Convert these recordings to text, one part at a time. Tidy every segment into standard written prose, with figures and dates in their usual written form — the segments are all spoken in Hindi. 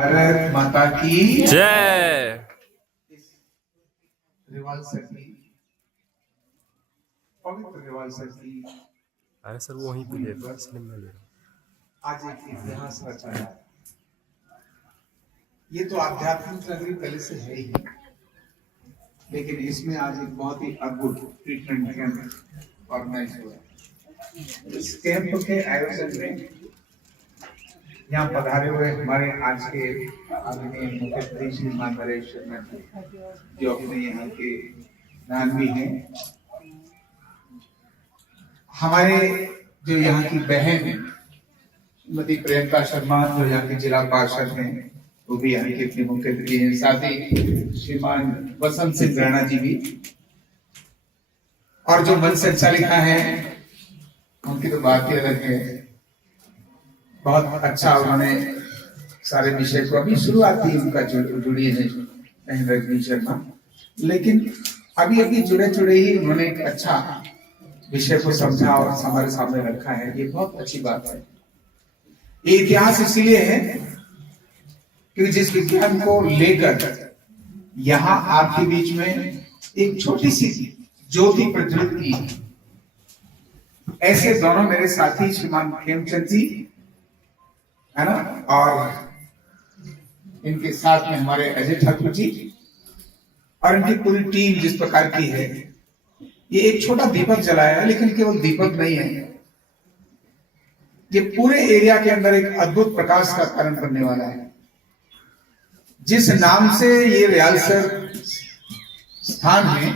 भारत माता की जय। रिवाल्सर की पवित्र रिवाल्सर की अरे सर वो वहीं पे ले तो इसलिए मैं ले रहा हूँ। आज एक इतिहास रचा है। ये तो आध्यात्मिक नगरी पहले से है ही, लेकिन इसमें आज एक बहुत ही अद्भुत ट्रीटमेंट कैंप ऑर्गेनाइज हुआ है। इस कैंप के आयोजन में यहाँ पधारे हुए हमारे आज के आदरणीय मुख्यमंत्री श्रीमान नरेश शर्मा जी, जो अपने यहाँ के नानवी हैं, हमारे जो यहाँ की बहन श्रीमती प्रियंका शर्मा जो यहाँ की जिला पार्षद हैं, वो भी यहाँ के अपने मुख्यमंत्री हैं, साथ ही श्रीमान वसंत सिंह राणा जी भी, और जो मंच संचालिका है उनकी तो बात ही अलग है। बहुत अच्छा उन्होंने सारे विषय को, अभी शुरुआत ही उनका जुड़ी है बहन रजनी शर्मा, लेकिन अभी अभी जुड़े ही उन्होंने एक अच्छा विषय को समझा और हमारे सामने रखा है। ये बहुत अच्छी बात है। ये इतिहास इसलिए है क्योंकि जिस विज्ञान को लेकर यहाँ आपके बीच में एक छोटी सी ज्योति प्रज्वलित की, ऐसे दोनों मेरे साथी श्रीमान खेमचंद जी है ना, और इनके साथ में हमारे अजय ठाकुर जी और इनकी पूरी टीम जिस प्रकार की है, ये एक छोटा दीपक जलाया है, लेकिन केवल दीपक नहीं है, ये पूरे एरिया के अंदर एक अद्भुत प्रकाश का कारण बनने वाला है। जिस नाम से ये रियालसर स्थान है,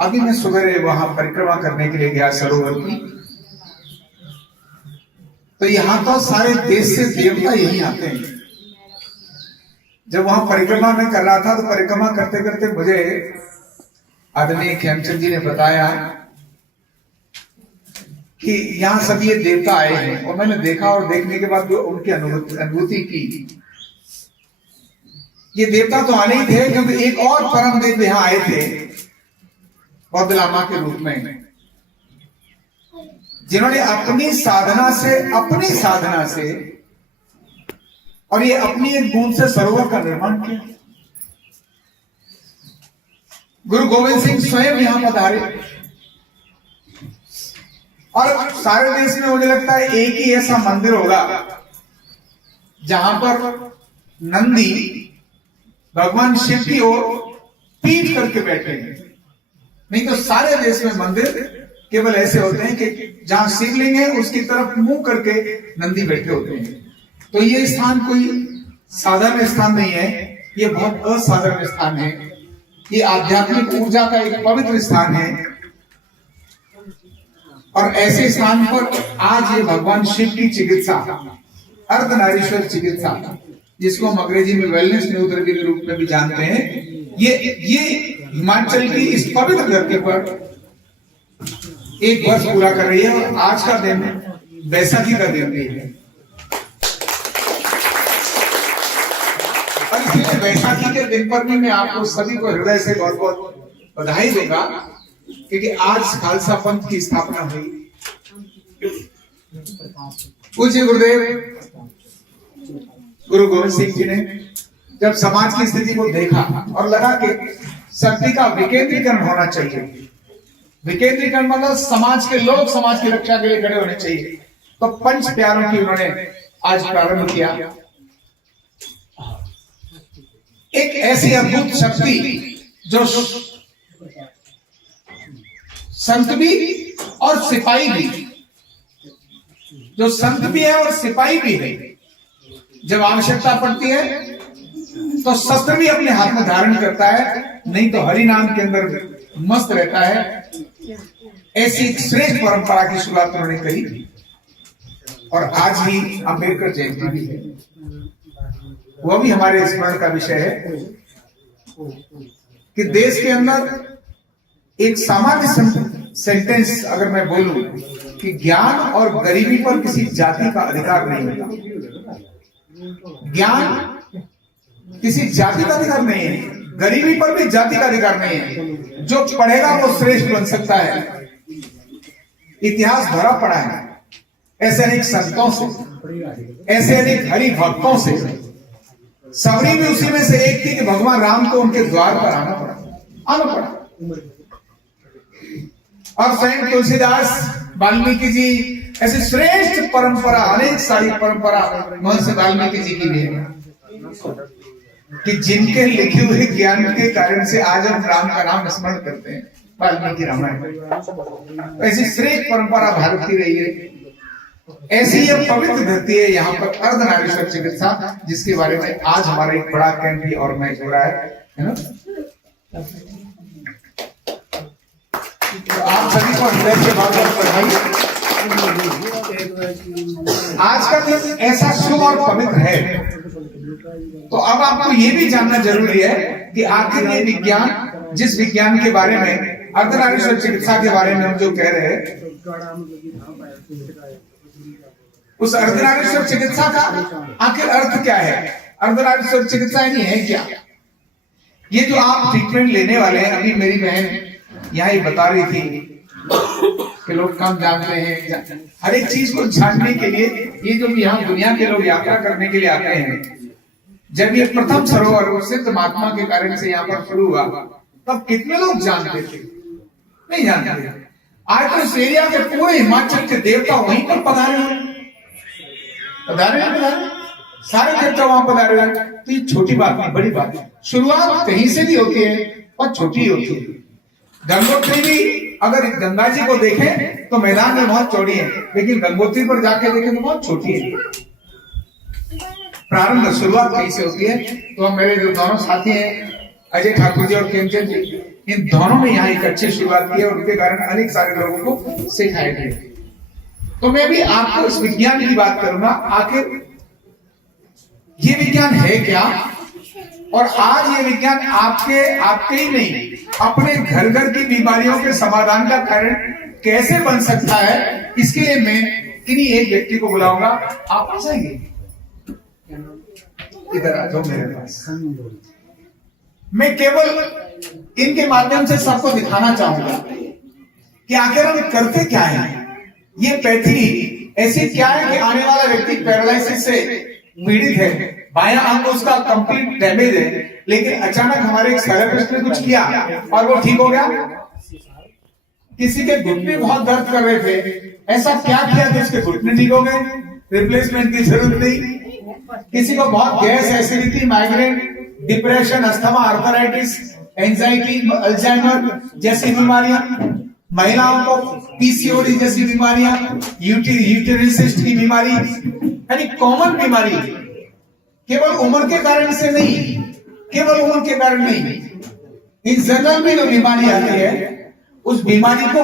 अभी मैं सुबह वहां परिक्रमा करने के लिए गया सरोवर की, तो यहां तो सारे देश से देवता यही आते हैं। जब वहां परिक्रमा में कर रहा था तो परिक्रमा करते करते मुझे आदरणीय खेमचंद जी ने बताया कि यहाँ सब ये देवता आए हैं, और मैंने देखा और देखने के बाद जो उनकी अनुभूति की, ये देवता तो आने ही थे क्योंकि एक और परम देव यहाँ आए थे बौद्ध लामा के रूप में, जिन्होंने अपनी साधना से और ये अपनी एक बूंद से सरोवर का निर्माण किया। गुरु गोविंद सिंह स्वयं यहां पधारे, और सारे देश में मुझे लगता है एक ही ऐसा मंदिर होगा जहां पर नंदी भगवान शिव की ओर पीठ करके बैठे हैं। नहीं तो सारे देश में मंदिर केवल ऐसे होते हैं कि जहां शिवलिंग है उसकी तरफ मुंह करके नंदी बैठे होते हैं। तो ये स्थान कोई साधारण स्थान नहीं है, ये बहुत असाधारण स्थान है। ये आध्यात्मिक ऊर्जा का एक पवित्र स्थान है, और ऐसे स्थान पर आज ये भगवान शिव की चिकित्सा, अर्धनारीश्वर चिकित्सा, जिसको हम अंग्रेजी में वेलनेस न्यूरोथेरेपी के रूप में भी जानते हैं, ये हिमाचल की इस पवित्र धरती पर एक वर्ष पूरा कर रही है, और आज का दिन बैसाखी का दिन भी है। और इसलिए बैसाखी के दिन पर भी मैं आपको सभी को हृदय से बहुत बहुत बधाई दूंगा, क्योंकि आज खालसा पंथ की स्थापना हुई। पूज्य गुरुदेव गुरु गोविंद सिंह जी ने जब समाज की स्थिति को देखा और लगा कि शक्ति का विकेंद्रीकरण होना चाहिए, विकेंद्रीकरण मतलब समाज के लोग समाज की रक्षा के लिए खड़े होने चाहिए, तो पंच प्यारों की उन्होंने आज प्रारंभ किया। एक ऐसी अद्भुत शक्ति जो संत भी और सिपाही भी, जो संत भी है और सिपाही भी है, जब आवश्यकता पड़ती है तो शस्त्र भी अपने हाथ में धारण करता है, नहीं तो हरि नाम के अंदर मस्त रहता है। ऐसी श्रेष्ठ परंपरा की शुरुआत उन्होंने करी, और आज ही अंबेडकर जयंती भी है, वह भी हमारे स्मरण का विषय है कि देश के अंदर एक सामान्य सेंटेंस अगर मैं बोलूं कि ज्ञान और गरीबी पर किसी जाति का अधिकार नहीं होता। ज्ञान किसी जाति का अधिकार नहीं है, गरीबी पर भी जाति का अधिकार नहीं है। जो पढ़ेगा वो श्रेष्ठ बन सकता है। इतिहास भरा पड़ा है ऐसे अनेक संतों से, ऐसे अनेक हरि भक्तों से, सबरी भी उसी में से एक थी कि भगवान राम को उनके द्वार पर आना पड़ा। और स्वयं तुलसीदास, वाल्मीकि जी, ऐसे श्रेष्ठ परंपरा, अनेक सारी परंपरा महर्षि वाल्मीकि जी की भी है कि जिनके लिखे हुए ज्ञान के कारण से आज हम राम का नाम स्मरण करते हैं, वाल्मीकि रामायण। ऐसी श्रेष्ठ परंपरा भारत की रही है। ऐसी ये पवित्र धरती है, यहाँ पर अर्धनारीश्वर चिकित्सा, जिसके बारे में आज हमारा एक बड़ा कैंप भी ऑर्गेनाइज हो रहा है ना। तो आप सभी को हृदय से बहुत बधाई। आज का दिन ऐसा शुभ और पवित्र है, तो अब आपको ये भी जानना जरूरी है कि आखिर ये विज्ञान, जिस विज्ञान के बारे में, अर्धनारीश्वर चिकित्सा के बारे में हम जो कह रहे हैं, उस अर्धनारीश्वर चिकित्सा का आखिर अर्थ क्या है? अर्धनारीश्वर चिकित्सा यानी है क्या? ये जो आप ट्रीटमेंट लेने वाले हैं, अभी मेरी बहन यहाँ ही बता रही थी कि लोग कम जानते हैं। हर एक चीज को जानने के लिए ये जो यहाँ दुनिया के लोग यात्रा करने के लिए आते हैं, जब ये प्रथम सरोवर सिद्ध महात्मा के कारण से यहाँ पर शुरू हुआ, तब कितने लोग जानते थे? नहीं जानते। आज तो इस एरिया के पूरे हिमाचल के देवता वहीं पर पधारे हैं, सारे देवता वहां पधारे हैं। तो ये छोटी बात नहीं, बड़ी बात है। शुरुआत कहीं से भी होती है और छोटी होती है। गंगोत्री भी, अगर गंगा जी को देखें तो मैदान में बहुत चौड़ी है, लेकिन गंगोत्री पर जाके देखें तो बहुत छोटी है। प्रारंभ, शुरुआत कहीं से होती है। तो हम, मेरे जो दोनों साथी हैं, अजय ठाकुर जी और खेमचंद जी, इन दोनों ने यहाँ एक अच्छी शुरुआत की है और उनके कारण अनेक सारे लोगों को सिखाया गया। तो मैं भी आपको इस विज्ञान की बात करूंगा, आखिर ये विज्ञान है क्या, और आज ये विज्ञान आपके ही नहीं, अपने घर घर की बीमारियों के समाधान का कारण कैसे बन सकता है, इसके लिए मैं किन्हीं एक व्यक्ति को बुलाऊंगा। आप आ जाएंगे? इधर आ जाओ मेरे पास। मैं केवल इनके माध्यम से सबको दिखाना चाहूंगा कि आखिर हम करते क्या है। ये पैथी ऐसी क्या है कि आने वाला व्यक्ति पैरालिसिस से पीड़ित है, बायां अंग उसका कंप्लीट डैमेज है, लेकिन अचानक हमारे एक थेरेपिस्ट ने कुछ किया और वो ठीक हो गया। किसी के घुटने बहुत दर्द कर रहे थे, ऐसा क्या किया कि उसके घुटने ठीक हो गए, रिप्लेसमेंट की जरूरत नहीं। किसी को बहुत gas, acidity, migraine, depression, asthma, arthritis, anxiety, Alzheimer जैसी बीमारियां, महिलाओं को पीसीओडी जैसी बीमारियां, यूटेरिन सिस्ट की बीमारी, यानी कॉमन बीमारी, केवल उम्र के कारण से नहीं, केवल उम्र के कारण नहीं, इन जनरल में जो बीमारी आती है, उस बीमारी को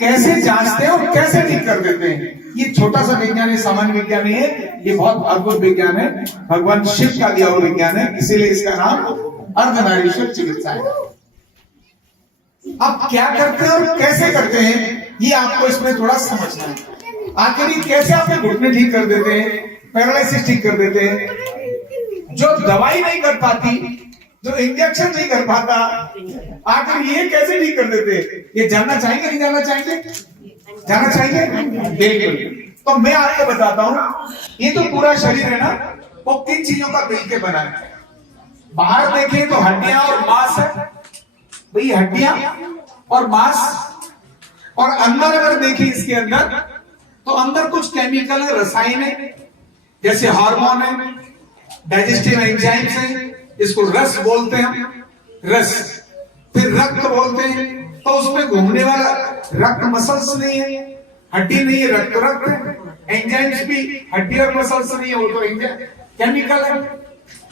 कैसे जांचते हैं और कैसे ठीक कर देते हैं। ये छोटा सा विज्ञान है, सामान्य विज्ञान नहीं है, ये बहुत अद्भुत विज्ञान है, भगवान शिव का दिया हुआ विज्ञान है, इसीलिए इसका नाम अर्धनारीश्वर चिकित्सा है। अब क्या करते हैं और कैसे करते हैं, ये आपको इसमें थोड़ा समझना है। आखिर ये कैसे आपके घुटने ठीक कर देते हैं, पैरालिसिस ठीक कर देते हैं, जो दवाई नहीं कर पाती, जो इंजेक्शन नहीं कर पाता, आखिर ये कैसे ठीक कर देते हैं, ये जानना चाहेंगे? नहीं जानना चाहेंगे? जानना चाहेंगे? बिल्कुल। तो मैं आपको बताता हूं, ये तो पूरा शरीर है ना, वो किन चीजों का मिलकर बना है। बाहर देखें तो हड्डियां और मांस है, भाई हड्डियां और मांस, और अंदर अगर देखें इसके अंदर, तो अंदर कुछ केमिकल है, रसायन है, जैसे हार्मोन है, डाइजेस्टिव एंजाइम्स है, इसको रस बोलते हैं, रस, फिर रक्त बोलते हैं। तो उसमें घूमने वाला रक्त मसल्स नहीं है, हड्डी नहीं है, रक्त है। एंजाइम्स भी हड्डी और मसल्स नहीं है, वो तो एंजाइम केमिकल है।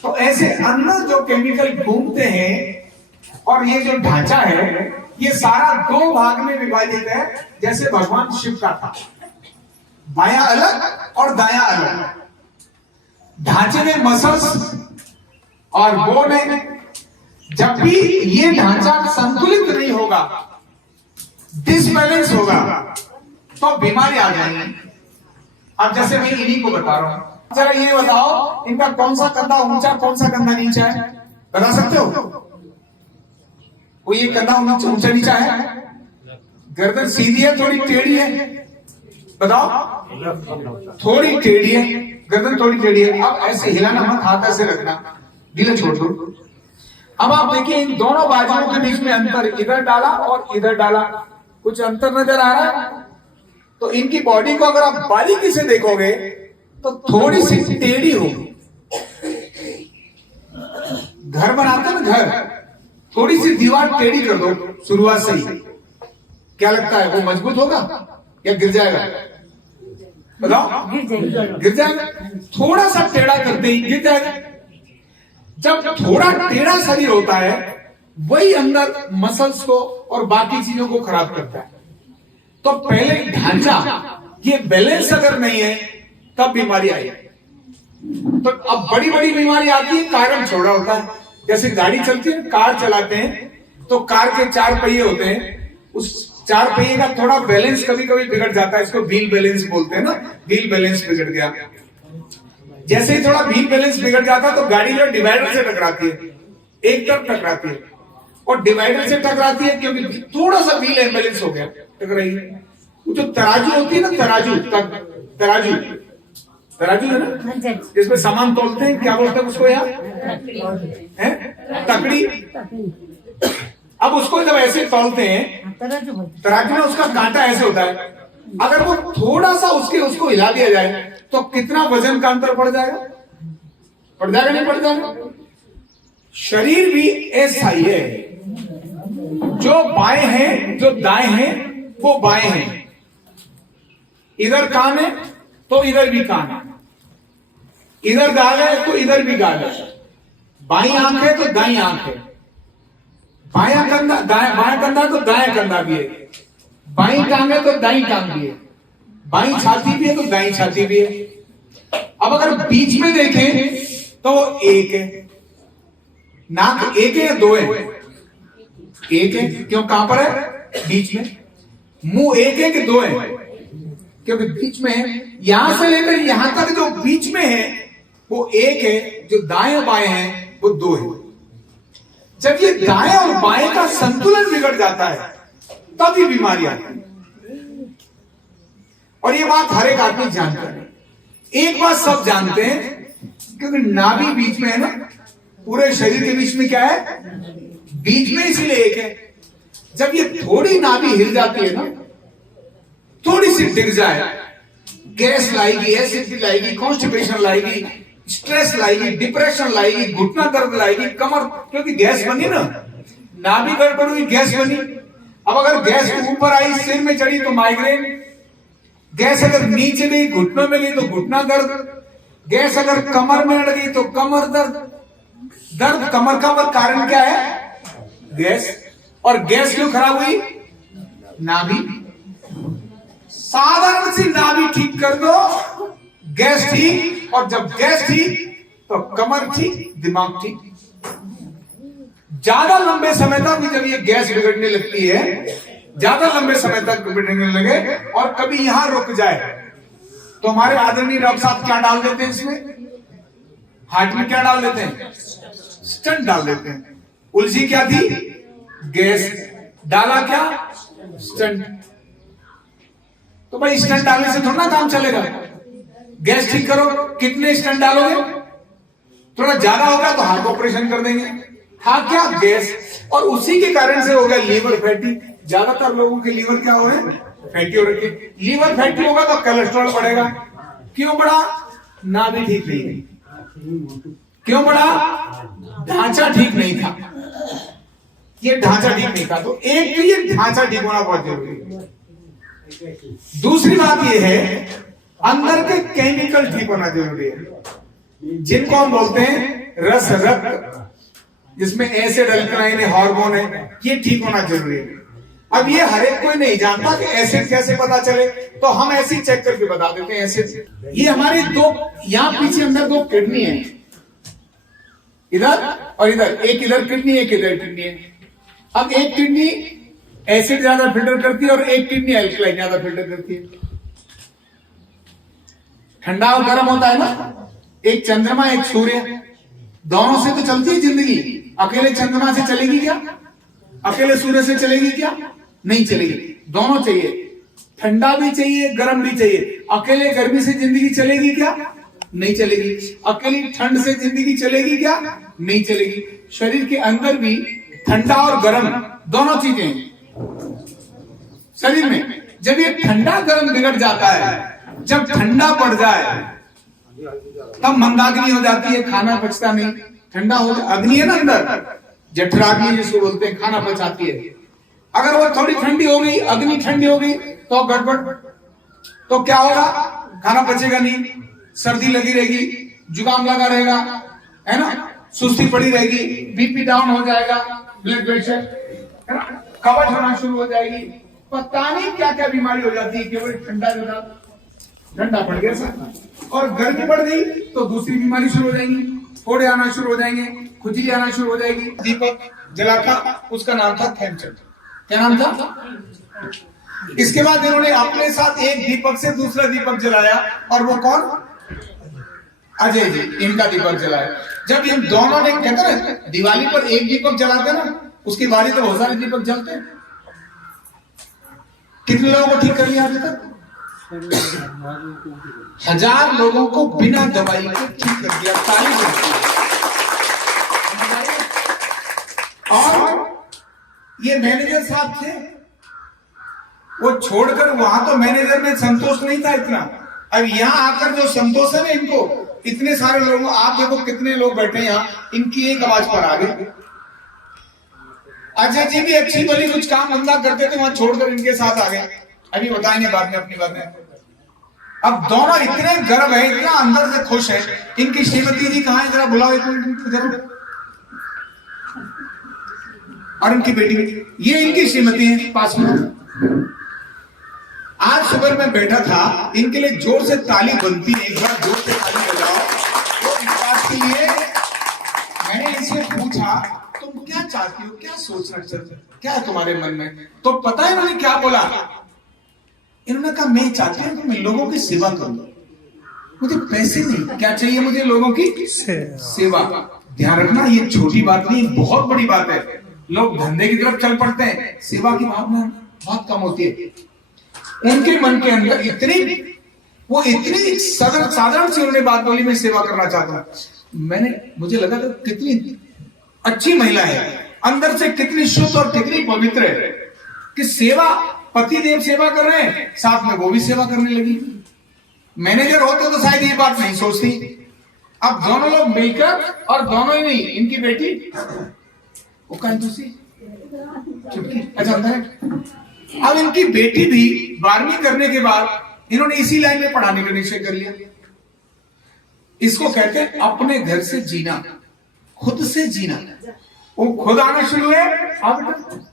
तो ऐसे अंदर जो केमिकल घूमते हैं, और ये जो ढांचा है, ये सारा दो भाग में विभाजित है, जैसे भगवान शिव का था, बायां अलग और दायां अलग। ढांचे में मसल्स और बोन है। जब भी ये ढांचा संतुलित नहीं होगा, डिसबैलेंस होगा, तो बीमारी आ जाएगी। अब जैसे मैं इन्हीं को बता रहा हूं, जरा ये बताओ, इनका कौन सा कंधा ऊंचा, कौन सा कंधा नीचा है, बता सकते हो? वो ये कंधा ऊंचा नीचा है, गर्दन सीधी है, थोड़ी टेढ़ी है, बताओ, थोड़ी टेढ़ी है, गर्दन थोड़ी टेढ़ी है। अब ऐसे हिलाना मत, हाथ ऐसे रखना, ढीला छोड़ दो। अब आप देखिए इन दोनों बाजुओं के बीच में अंतर, इधर डाला और इधर डाला, कुछ अंतर नजर आ रहा है? तो इनकी बॉडी को अगर आप बारीकी से देखोगे तो थोड़ी सी टेढ़ी होगी। घर बनाते हैं ना घर, थोड़ी सी दीवार टेढ़ी कर दो शुरुआत से ही, क्या लगता है वो मजबूत होगा या गिर जाएगा? बताओ, गिर जाएगा। थोड़ा सा टेढ़ा करते ही गिर जाएगा। जब थोड़ा टेढ़ा शरीर होता है वही अंदर मसल्स को और बाकी चीजों को खराब करता है। तो पहले ढांचा, ये बैलेंस अगर नहीं है तब बीमारी आएगी। तो अब बड़ी बड़ी बीमारी आती है, कारण छोड़ा होता है। जैसे गाड़ी चलती है, कार चलाते हैं तो कार के 4 पहिए होते हैं, उस 4 पहिए का थोड़ा बैलेंस कभी कभी बिगड़ जाता है, इसको व्हील बैलेंस बोलते हैं ना, व्हील बैलेंस बिगड़ गया। जैसे ही थोड़ा व्हील बैलेंस बिगड़ जाता है तो गाड़ी जो डिवाइडर से टकराती है, एक तरफ टकराती है, और डिवाइडर से टकराती है क्योंकि थोड़ा सा व्हील इम्बैलेंस हो गया, टकराई। वो जो तराजू होती है ना, तराजू है ना, जिसमें सामान तोलते हैं, क्या बोलते हैं उसको यार? तकड़ी। अब उसको जब ऐसे तोलते हैं तराजू में, उसका कांटा ऐसे होता है, अगर वो थोड़ा सा उसको हिला दिया जाए तो कितना वजन का अंतर पड़ जाएगा? पड़ जाएगा नहीं पड़ जाएगा? शरीर भी ऐसा ही है, जो बाएं हैं जो दाएं हैं वो बाएं हैं। इधर कान है तो इधर भी कान है, इधर गाल है तो इधर भी गाल है, बाई आंख है तो दाई आंख है, बाया कंधा बाया कंधा तो दाया कंधा भी है, बाई टांग है तो दाई टांग भी है, बाई छाती भी है तो दाई छाती भी है। अब अगर बीच में देखें तो वो एक है, नाक एक है या 2 है? एक है। क्यों, कहां पर है? बीच में। मुंह एक है कि 2 है? क्योंकि बीच में है। यहां से लेकर यहां तक जो बीच में है वो एक है, जो दाएं बाएं हैं वो 2 है। जब ये दाएं और बाएं का संतुलन बिगड़ जाता है तब ये बीमारी आती है। और ये बात हर एक आदमी जानता है। एक बात सब जानते हैं, क्योंकि नाभि बीच में है ना, पूरे शरीर के बीच में क्या है? बीच में, इसलिए एक है। जब ये थोड़ी नाभि हिल जाती है ना, थोड़ी सी डिग जाए, गैस लाएगी, एसिडिटी लाएगी, कॉन्स्टिपेशन लाएगी, स्ट्रेस लाएगी, डिप्रेशन लाएगी, घुटना दर्द लाएगी, कमर, क्योंकि गैस बनी ना, नाभि गड़बड़ हुई, गैस बनी। अब अगर गैस ऊपर आई, सिर में चढ़ी तो माइग्रेन, गैस अगर नीचे गई, घुटनों में गई तो घुटना दर्द, गैस अगर कमर में अड़ गई तो कमर दर्द। दर्द कमर का कारण क्या है? गैस। और गैस क्यों खराब हुई? नाभि। साधारण सी नाभि ठीक कर दो, गैस ठीक, और जब गैस ठीक तो कमर ठीक, दिमाग ठीक। ज्यादा लंबे समय तक जब ये गैस बिगड़ने लगती है, ज्यादा लंबे समय तक बिगड़ने लगे और कभी यहां रुक जाए तो हमारे आदरणीय डॉक्टर साहब क्या डाल देते हैं इसमें? हार्ट में क्या डाल देते हैं? स्टंट डाल देते हैं। उलझी क्या थी? गैस। डाला क्या? स्टंट। तो भाई स्टंट डालने से थोड़ा ना काम चलेगा। गैस ठीक करो, कितने स्टंट डालोगे? थोड़ा ज्यादा होगा तो हार्ट ऑपरेशन कर देंगे। हाँ, क्या? गैस। और उसी के कारण से हो गया लीवर फैटी। ज्यादातर लोगों के लीवर क्या हो रहे हैं? फैटी हो रखे। लीवर फैटी होगा तो कोलेस्ट्रॉल बढ़ेगा। क्यों बढ़ा? नाभि ठीक नहीं थी। क्यों बढ़ा? ढांचा ठीक नहीं था। ये ढांचा ठीक नहीं था, तो एक तो ये ढांचा ठीक होना बहुत जरूरी है। दूसरी बात ये है, अंदर के केमिकल ठीक होना जरूरी है, जिनको हम बोलते हैं रस रक्त, जिसमें एसिड, अल्कलाइन, हार्मोन है, ये ठीक होना जरूरी है। अब ये हर एक कोई नहीं जानता कि एसिड कैसे पता चले, तो हम ऐसे ही चेक करके बता देते हैं एसिड। ये हमारी 2, यहां पीछे अंदर 2 किडनी है, इधर और इधर, एक इधर किडनी, एक इधर किडनी है। अब एक किडनी एसिड ज्यादा फिल्टर करती है और एक किडनी अल्कलाइन ज्यादा फिल्टर करती है। ठंडा और गर्म होता है ना, एक चंद्रमा एक सूर्य, दोनों से तो चलती है जिंदगी। अकेले चंद्रमा से चलेगी क्या? अकेले सूर्य से चलेगी क्या? नहीं चलेगी, दोनों चाहिए। ठंडा भी चाहिए, गर्म भी चाहिए। अकेले गर्मी से जिंदगी चलेगी क्या? नहीं चलेगी। अकेली ठंड से जिंदगी चलेगी क्या? नहीं चलेगी। शरीर के अंदर भी ठंडा और गर्म दोनों चीजें हैं शरीर में। जब ये ठंडा गर्म बिगड़ जाता है, जब ठंडा पड़ जाए तब मंदाग्नि हो जाती है, खाना पचता नहीं। ठंडा हो जाए, अग्नि है ना अंदर, जठराग्नि जिसको बोलते हैं, खाना पचाती है। अगर वो थोड़ी ठंडी हो गई, अग्नि ठंडी हो गई, तो गड़बड़, तो क्या होगा? खाना पचेगा नहीं, सर्दी लगी रहेगी, जुकाम लगा रहेगा, है ना, सुस्ती पड़ी रहेगी, बीपी डाउन हो जाएगा, ब्लड प्रेशर, है ना, कवच होना शुरू हो जाएगी, पता नहीं क्या क्या बीमारी हो जाती है केवल ठंडा जो ठंडा पड़ गया सर। और गर्मी बढ़ गई तो दूसरी बीमारी शुरू हो जाएंगी, फोड़े आना शुरू हो जाएंगे, खुजली आना शुरू हो जाएगी। दीपक जला था, उसका नाम था थैमचंद। क्या नाम था? इसके बाद इन्होंने अपने साथ एक दीपक से दूसरा दीपक जलाया, और वो कौन? अजय जी, इनका दीपक जलाया। जब इन दोनों ने, कहते ना दिवाली पर एक दीपक जलाते ना, उसकी बारी तो बहुत सारे दीपक जलते हैं। कितने लोगों को ठीक कर लिया अभी तक? 1000 लोगों को बिना दवाई के ठीक कर दिया। ताली बजती है। और ये मैनेजर साहब थे, वो छोड़कर वहां तो मैनेजर में संतोष नहीं था इतना, अब यहां आकर जो संतोष है ना इनको, इतने सारे लोगों, आप देखो कितने लोग बैठे यहां, इनकी एक आवाज पर आ गए। अजय जी भी अच्छी भली कुछ काम धंधा करते थे, वहां छोड़कर इनके साथ आ गए। अभी बताएंगे बाद में अपनी बातें। अब दोनों इतने गर्व है, इतना अंदर से खुश है। इनकी श्रीमती जी कहां है? जरा बुलाओ एक मिनट जरा। और इनकी बेटी, ये इनकी श्रीमती है पास में। आज सुबह मैं बैठा था, इनके लिए जोर से ताली बनती है, एक बार जोर से ताली बजाओ। तो इस बात के लिए मैंने इनसे पूछा, तुम क्या चाहती हो, क्या सोचना चाहते हो, क्या है तुम्हारे मन में? तो पता है इन्होंने क्या बोला? इन्होंने कहा, मैं चाहती हूं कि मैं लोगों की सेवा करूं, मुझे पैसे नहीं, क्या चाहिए मुझे? लोगों की सेवा। ध्यान रखना, ये छोटी बात नहीं, बहुत बड़ी बात है। लोग धंधे की तरफ चल पड़ते हैं, सेवा की भावना बहुत कम होती है। उनके मन के अंदर इतनी साधारण सी उन्होंने बात बोली, मैं सेवा करना चाहता हूं। मुझे लगा था कितनी अच्छी महिला है, अंदर से कितनी शुद्ध और कितनी पवित्र है कि सेवा, पति देव सेवा कर रहे हैं, साथ में वो भी सेवा करने लगी। मैनेजर होते तो शायद ये बात नहीं सोचती। अब दोनों लोग मिलकर, और दोनों ही नहीं, इनकी बेटी वो कहीं दूसरी चुटकी, अच्छा अंदर है। अब इनकी बेटी भी 12वीं करने के बाद इन्होंने इसी लाइन में पढ़ाने का निश्चय कर लिया। इसको कहते हैं अपने घर से जीना, खुद से जीना। वो खुद आना शुरू है। अब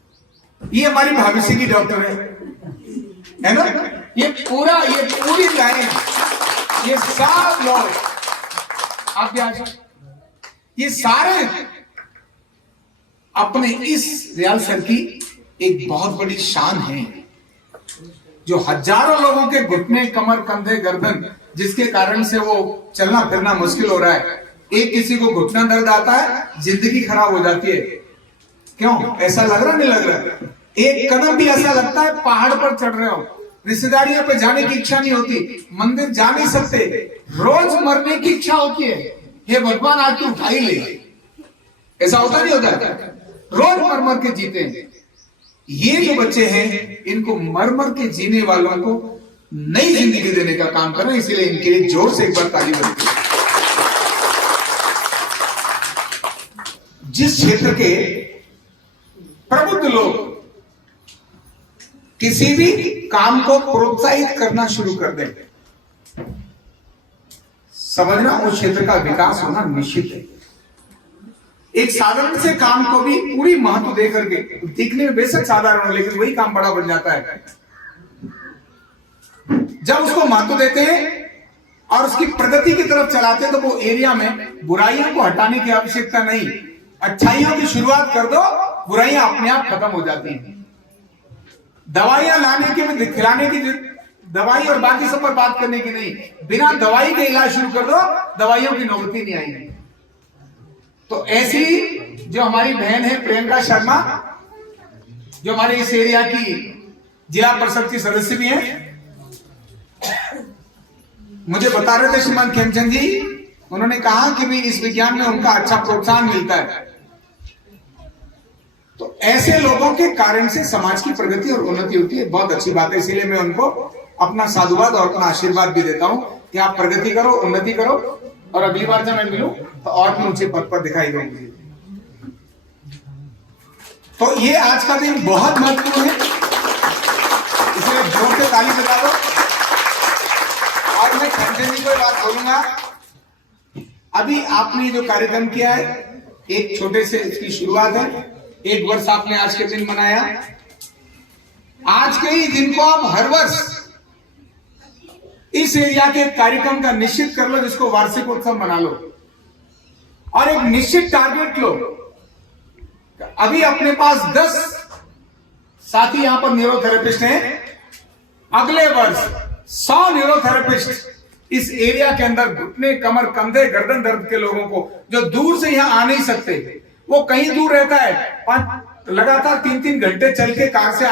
ये हमारी भविष्य की डॉक्टर है ना? ये पूरी लाइन, ये सब लोग, आप भी आ जाओ, ये सारे अपने इस रियाल सर की एक बहुत बड़ी शान है, जो हजारों लोगों के घुटने, कमर, कंधे, गर्दन, जिसके कारण से वो चलना फिरना मुश्किल हो रहा है। एक किसी को घुटना दर्द आता है, जिंदगी खराब हो जाती है। क्यों? ऐसा लग रहा नहीं लग रहा? एक कदम भी ऐसा लगता है पहाड़ पर चढ़ रहे हो, रिश्तेदारियों पे जाने की इच्छा नहीं होती, मंदिर जा नहीं सकते, रोज मरने की इच्छा होती है, हे भगवान आज तू उठा ही ले। ऐसा होता नहीं होता? रोज मर मर के जीते हैं। ये जो बच्चे हैं, इनको मर मर के जीने वालों को नई जिंदगी देने का काम कर रहे हैं, इसीलिए इनके लिए जोर से एक बार ताली बजाइए। जिस क्षेत्र के प्रबुद्ध लोग किसी भी काम को प्रोत्साहित करना शुरू कर दें, समझना उस क्षेत्र का विकास होना निश्चित है। एक साधारण से काम को भी पूरी महत्व दे करके, दिखने में बेशक साधारण हो लेकिन वही काम बड़ा बन जाता है जब उसको महत्व देते हैं और उसकी प्रगति की तरफ चलाते हैं। तो वो एरिया में बुराइयों को हटाने की आवश्यकता नहीं, अच्छाइयों की शुरुआत कर दो, बुराइयां अपने आप खत्म हो जाती हैं। दवाइयां लाने की, खिलाने की, दवाई और बाकी सब पर बात करने की नहीं, बिना दवाई के इलाज शुरू कर दो, दवाइयों की नौबत ही नहीं आएगी। तो ऐसी जो हमारी बहन है प्रियंका शर्मा, जो हमारे इस एरिया की जिला परिषद की सदस्य भी हैं। मुझे बता रहे थे श्रीमान खेमचंद जी, उन्होंने कहा कि भी इस विज्ञान में उनका अच्छा प्रोत्साहन मिलता है। तो ऐसे लोगों के कारण से समाज की प्रगति और उन्नति होती है। बहुत अच्छी बात है, इसीलिए मैं उनको अपना साधुवाद और अपना आशीर्वाद भी देता हूं कि आप प्रगति करो, उन्नति करो, और अगली बार जब मैं मिलूं तो और भी ऊंचे पद पर दिखाई देंगे। तो ये आज का दिन बहुत महत्वपूर्ण है, इसलिए जोर से ताली बजा दो। आज मैं खेमचंद जी को बात बोलूंगा। अभी आपने जो कार्यक्रम किया है, एक छोटे से इसकी शुरुआत है। 1 वर्ष आपने आज के दिन मनाया। आज के ही दिन को आप हर वर्ष इस एरिया के कार्यक्रम का निश्चित कर लो, जिसको वार्षिक उत्सव मना लो, और एक निश्चित टारगेट लो। अभी अपने पास 10 साथी यहां पर न्यूरोथेरेपिस्ट हैं। अगले वर्ष 100 न्यूरोथेरेपिस्ट इस एरिया के अंदर घुटने, कमर, कंधे, गर्दन दर्द के लोगों को, जो दूर से यहां आ नहीं सकते, वो कहीं दूर रहता है, लगातार 3-3 घंटे चल के कार से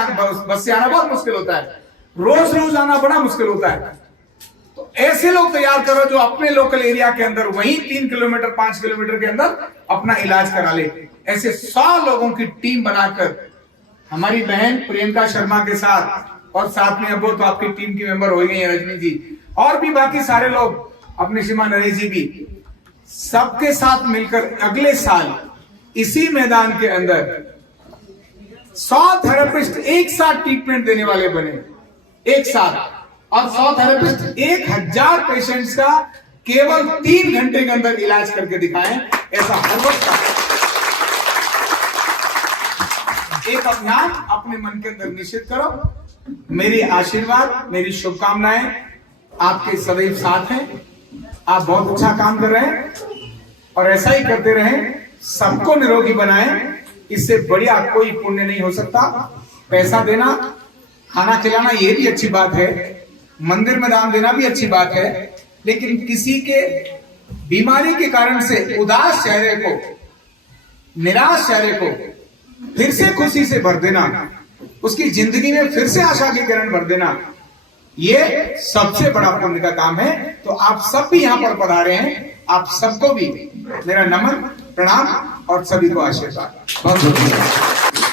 बस से आना बहुत मुश्किल होता है, रोज रोज आना बड़ा मुश्किल होता है। तो ऐसे लोग तैयार करो जो अपने लोकल एरिया के अंदर वहीं 3 किलोमीटर 5 किलोमीटर के अंदर अपना इलाज करा ले। ऐसे 100 लोगों की टीम बनाकर हमारी बहन प्रियंका शर्मा के साथ, और साथ में अब वो तो आपकी टीम की मेंबर हो गई है रजनी जी, और भी बाकी सारे लोग, अपने श्रीमान नरेश जी भी, सबके साथ मिलकर अगले साल इसी मैदान के अंदर 100 थेरेपिस्ट एक साथ ट्रीटमेंट देने वाले बने, एक साथ, और 100 थेरेपिस्ट 1000 पेशेंट्स का केवल 3 घंटे के अंदर इलाज करके दिखाएं। ऐसा हर वक्त एक अभियान अपने मन के अंदर निश्चित करो। मेरी आशीर्वाद, मेरी शुभकामनाएं आपके सदैव साथ हैं। आप बहुत अच्छा काम कर रहे हैं और ऐसा ही करते रहें। सबको निरोगी बनाएं, इससे बढ़िया कोई पुण्य नहीं हो सकता। पैसा देना, खाना खिलाना, ये भी अच्छी बात है, मंदिर में दान देना भी अच्छी बात है, लेकिन किसी के बीमारी के कारण से उदास चेहरे को, निराश चेहरे को फिर से खुशी से भर देना, उसकी जिंदगी में फिर से आशा की किरण भर देना, ये सबसे बड़ा पुण्य का काम है। तो आप सब भी यहां पर पधारे हैं, आप सबको भी मेरा नमन, प्रणाम और सभी को आशीर्वाद। बहुत बहुत धन्यवाद।